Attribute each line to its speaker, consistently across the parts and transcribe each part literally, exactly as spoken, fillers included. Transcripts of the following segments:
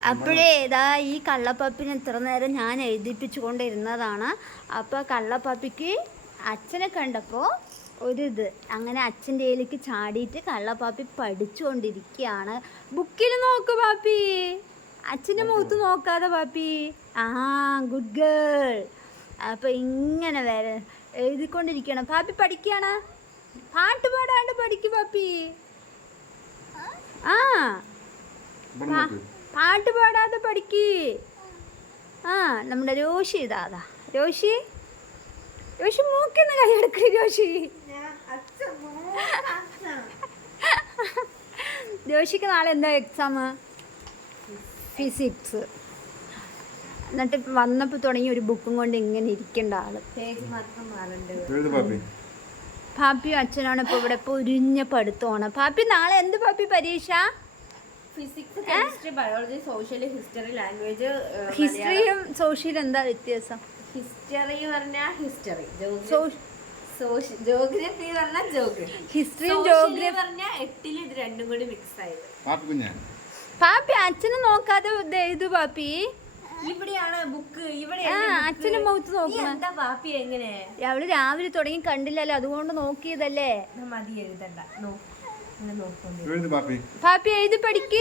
Speaker 1: അപ്പോഴേ ഇതാ ഈ കള്ളപ്പാപ്പിന് ഇത്ര നേരം ഞാൻ എഴുതിപ്പിച്ചു കൊണ്ടിരുന്നതാണ്. അപ്പോൾ കള്ളപ്പാപ്പിക്ക് അച്ഛനെ കണ്ടപ്പോൾ ഒരിത് അങ്ങനെ അച്ഛൻ്റെ കയ്യിലേക്ക് ചാടിയിട്ട് കള്ളപ്പാപ്പി പഠിച്ചുകൊണ്ടിരിക്കുകയാണ്. ബുക്കിൽ നോക്ക് പാപ്പി, അച്ഛൻ്റെ മുഖത്ത് നോക്കാതെ പാപ്പി. ആ ഗുഡ് ഗേൾ. അപ്പോൾ ഇങ്ങനെ വരെ എഴുതിക്കൊണ്ടിരിക്കണം. പാപ്പി പഠിക്കുകയാണ്. പാട്ട് പാടാണ്ട് പഠിക്കും പാപ്പി. ആ പാട്ട് പാടാതെ പഠിക്ക്. ആ നമ്മുടെ രോഷി ഇതാതാ. രോഷി രോഷി മൂക്കിന്ന് കൈ എടുക്ക്. രോഷി രോഷിക്ക് നാളെ എന്താ എക്സാം? ഫിസിക്സ്. എന്നിട്ട് വന്നപ്പോൾ തുടങ്ങി ഒരു ബുക്കും കൊണ്ട് ഇങ്ങനെ ഇരിക്കേണ്ട ആള്. പാപ്പിയും അച്ഛനാണ് ഇപ്പോൾ ഇവിടെ പൊരിഞ്ഞ പഠിത്തമാണ്. പാപ്പി നാളെ എന്ത് പാപ്പി പരീക്ഷ?
Speaker 2: Physics, chemistry, biology, social, history, language.
Speaker 1: ഹിസ്റ്ററിയും സോഷ്യലും എന്താ വ്യത്യാസം?
Speaker 2: ഹിസ്റ്ററി പറഞ്ഞാൽ ഹിസ്റ്ററി, ജോഗ്രഫി പറഞ്ഞാൽ ജോഗ്രഫി,
Speaker 1: ഹിസ്റ്ററിയും ജോഗ്രഫി
Speaker 2: പറഞ്ഞാൽ എട്ടിൽ ഇത് രണ്ടും കൂടി മിക്സ് ആയത്.
Speaker 1: പാപ്പി അച്ഛനെ നോക്കാതെ എഴുതു പാപ്പി.
Speaker 2: ഇവിടെയാണ് ബുക്ക്, ഇവിടെ
Speaker 1: അച്ഛന്റെ മുഖത്ത് നോക്കണം.
Speaker 2: എന്താ പാപ്പി എങ്ങനെ?
Speaker 1: അവള് രാവിലെ തുടങ്ങി കണ്ടില്ലല്ലോ, അതുകൊണ്ട് നോക്കിയതല്ലേ.
Speaker 2: മതി എഴുതണ്ട.
Speaker 1: പാപ്പി എഴുതി പഠിക്ക്.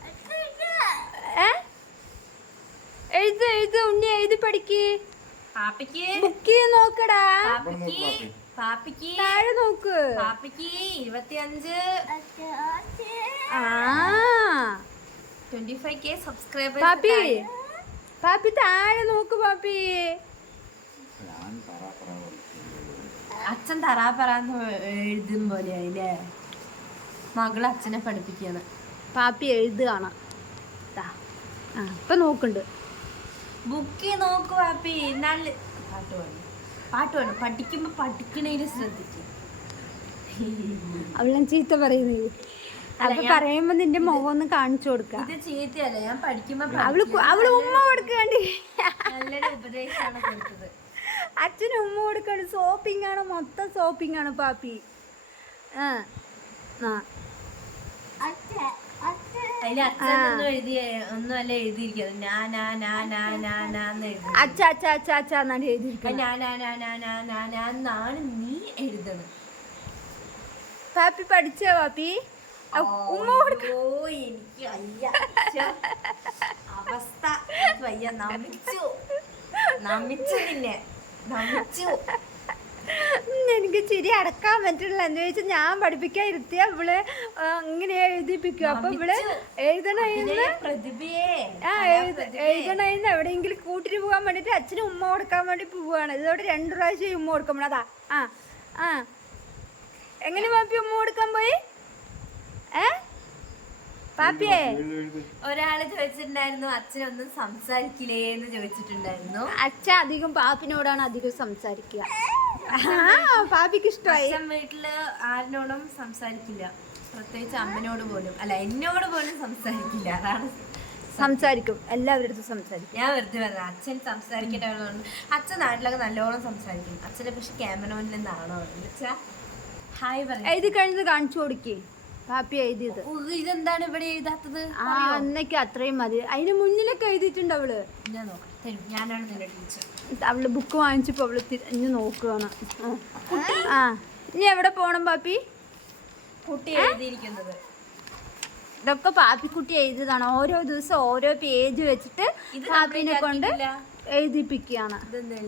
Speaker 1: എഴുത് എഴുത് ഉണ്ണി എഴുതി പഠിക്ക്. ബുക്ക് നോക്കടാ.
Speaker 2: പാപ്പിക്ക്
Speaker 1: താഴെ നോക്ക്.
Speaker 2: പാപ്പിക്ക് ഇരുപത്തിയഞ്ച്
Speaker 1: ആ
Speaker 2: twenty five K subscribers.
Speaker 1: Pappi Pappi താഴെ നോക്ക് പാപ്പി.
Speaker 2: അച്ഛൻ തറാപ്പറാന്ന് എഴുതും പോലെയായില്ലേ? മകള് അച്ഛനെ പഠിപ്പിക്കാണ്.
Speaker 1: പാപ്പി എഴുതുകയാണ്. ആ ഇപ്പൊ നോക്കുന്നുണ്ട്.
Speaker 2: ബുക്ക് നോക്കു പാപ്പി. നല്ല പാട്ട് വേണം, പാട്ട് വേണം. പഠിക്കുമ്പോ പഠിക്കണേല് ശ്രദ്ധിക്കും.
Speaker 1: അവളെ ചീത്ത പറയുന്നത് അപ്പൊ പറയുമ്പോ നിന്റെ മുഖം ഒന്ന് കാണിച്ചു കൊടുക്ക.
Speaker 2: ഇത് ചീത്തയല്ല, ഞാൻ പഠിക്കുമ്പോ
Speaker 1: അവള് അവള് ഉമ്മ കൊടുക്കണ്ടി.
Speaker 2: നല്ലൊരു ഉപദേശമാണ് കൊടുത്തത്.
Speaker 1: അച്ഛന് ഉമ്മ കൊടുക്കണ്ട്. സോപ്പിംഗ് ആണ്, മൊത്തം സോപ്പിംഗ് ആണ് പാപ്പി. ആ
Speaker 2: അതില് അച്ഛനൊന്നും എഴുതി ഒന്നും അല്ല എഴുതിയിരിക്കുന്നത്.
Speaker 1: അച്ഛ അച്ഛ അച്ഛ അച്ഛ എന്നാണ് എഴുതിയിരിക്കുന്നത്.
Speaker 2: ഞാനാണ് നീ എഴുതണം.
Speaker 1: പാപ്പി പഠിച്ചോ പാപ്പി? ഉമ്മ കൊടുക്കോ?
Speaker 2: എനിക്ക് വയ്യ അവസ്ഥ, വയ്യ. നമിച്ചു നമിച്ചു നിന്നെ നമിച്ചു.
Speaker 1: എനിക്ക് ചിരി അടക്കാൻ പറ്റില്ല. എന്താ വെച്ചാൽ ഞാൻ പഠിപ്പിക്കാൻ ഇരുത്തിയ ഇവള് ഇങ്ങനെ എഴുതിപ്പിക്കും. അപ്പൊ ഇവള് എഴുതണേന്ന് ആ എഴുതണേന്ന് എവിടെയെങ്കിലും കൂട്ടിട്ട് പോകാൻ വേണ്ടിട്ട് അച്ഛന് ഉമ്മ കൊടുക്കാൻ വേണ്ടി പോവാണ്. ഇതോടെ രണ്ടു പ്രാവശ്യം ഉമ്മ കൊടുക്കാൻ പോണതാ. ആ ആ എങ്ങനെ പാപ്പി ഉമ്മ കൊടുക്കാൻ പോയി? ഏ പാപ്പിയേ
Speaker 2: ഒരാള് ചോദിച്ചിട്ടുണ്ടായിരുന്നു അച്ഛനൊന്നും സംസാരിക്കില്ലേ എന്ന് ചോദിച്ചിട്ടുണ്ടായിരുന്നു.
Speaker 1: അച്ഛൻ അധികം പാപ്പിനോടാണ് അധികം സംസാരിക്കുക. പാപ്പിക്ക് ഇഷ്ടമായി.
Speaker 2: അച്ഛൻ വീട്ടില് ആരിനോടും സംസാരിക്കില്ല, പ്രത്യേകിച്ച് അമ്മനോട് പോലും അല്ല എന്നോട് പോലും സംസാരിക്കില്ല. അതാണ്.
Speaker 1: സംസാരിക്കും, എല്ലാവരുടെ അടുത്തും സംസാരിക്കും.
Speaker 2: ഞാൻ വെറുതെ പറഞ്ഞ അച്ഛൻ സംസാരിക്കട്ടെ. അച്ഛൻ നാട്ടിലൊക്കെ നല്ലോണം സംസാരിക്കും. അച്ഛനെ പക്ഷെ ക്യാമറോനിൽ നിന്നാണോ വെച്ചാ ഹായ് പറയാം.
Speaker 1: എഴുതി കഴിഞ്ഞത് കാണിച്ചു കൊടുക്കേ. പാപ്പി എഴുതിയത്
Speaker 2: ഇതെന്താണ് ഇവിടെ എഴുതാത്തത്?
Speaker 1: ആ അന്നൊക്കെ അത്രയും മതി. അതിന് മുന്നിലൊക്കെ എഴുതിയിട്ടുണ്ട് അവള്.
Speaker 2: ഞാൻ നോക്കാം, തരും. ഞാനാണ് നിന്റെ ടീച്ചർ.
Speaker 1: അവള് ബുക്ക് വാങ്ങിച്ചപ്പോ അവള് തിരിഞ്ഞു നോക്കുകയാണ്. ആ ഇനി എവിടെ പോണം പാപ്പി?
Speaker 2: കുട്ടി എഴുതിയിരിക്കുന്നത്
Speaker 1: ഇതൊക്കെ പാപ്പിക്കുട്ടി എഴുതിയതാണ്. ഓരോ ദിവസം ഓരോ പേജ് വെച്ചിട്ട് പാപ്പിനെ കൊണ്ട് എഴുതിപ്പിക്കുകയാണ്.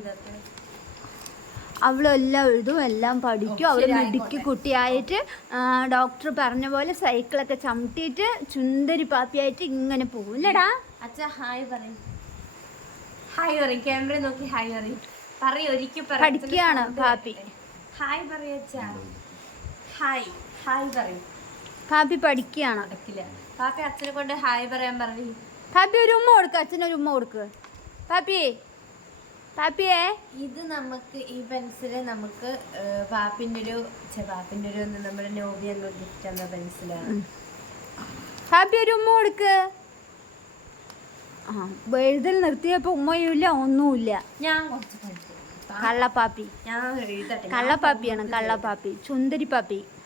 Speaker 1: അവളെല്ലാം എഴുതും, എല്ലാം പഠിക്കും. അവള് മിടുക്കി കുട്ടിയായിട്ട് ഡോക്ടർ പറഞ്ഞ പോലെ സൈക്കിളൊക്കെ ചവിട്ടിയിട്ട് ചുന്ദരി പാപ്പിയായിട്ട് ഇങ്ങനെ പോകും. ഇല്ലടാ
Speaker 2: അച്ഛാ ഹായ് പറയും. ഹായ് പറയും. ക്യാമറ നോക്കി ഹായ് പറയും. പറയും ഒരിക്കൽ
Speaker 1: പഠിക്കുകയാണ് പാപ്പി.
Speaker 2: ഹായ് പറയും അച്ഛാ. ഹായ് ഹായ് പറയും.
Speaker 1: പാപ്പി പഠിക്കുകയാണ്.
Speaker 2: നടക്കില്ല. പാപ്പി അച്ഛനെ കൊണ്ട് ഹായ് പറയാൻ പറയും.
Speaker 1: പാപ്പി ഒരു ഉമ്മ കൊടുക്കുക. അച്ഛനൊരു ഉമ്മ കൊടുക്കുക. പാപ്പി പാപ്പിയേ
Speaker 2: ഇത് നമുക്ക് ഈ പെൻസില് നമുക്ക് പാപ്പിൻ്റെ ഒരു പാപ്പിൻ്റെ ഒരു നമ്മുടെ നോബി എന്ന ഗിഫ്റ്റ് എന്ന പെൻസിലാണ്.
Speaker 1: പാപ്പി ഒരു ഉമ്മ കൊടുക്ക്. ആ എഴുതൽ നിർത്തിയപ്പോ ഉമ്മയുമില്ല ഒന്നുമില്ല.
Speaker 2: ഞാൻ കുറച്ച് പഠിക്കും.
Speaker 1: കള്ളപ്പാപ്പി.
Speaker 2: ഞാൻ എഴുതട്ടെ.
Speaker 1: കള്ളപ്പാപ്പിയാണ് കള്ളപ്പാപ്പി, ചുന്ദരി പാപ്പി.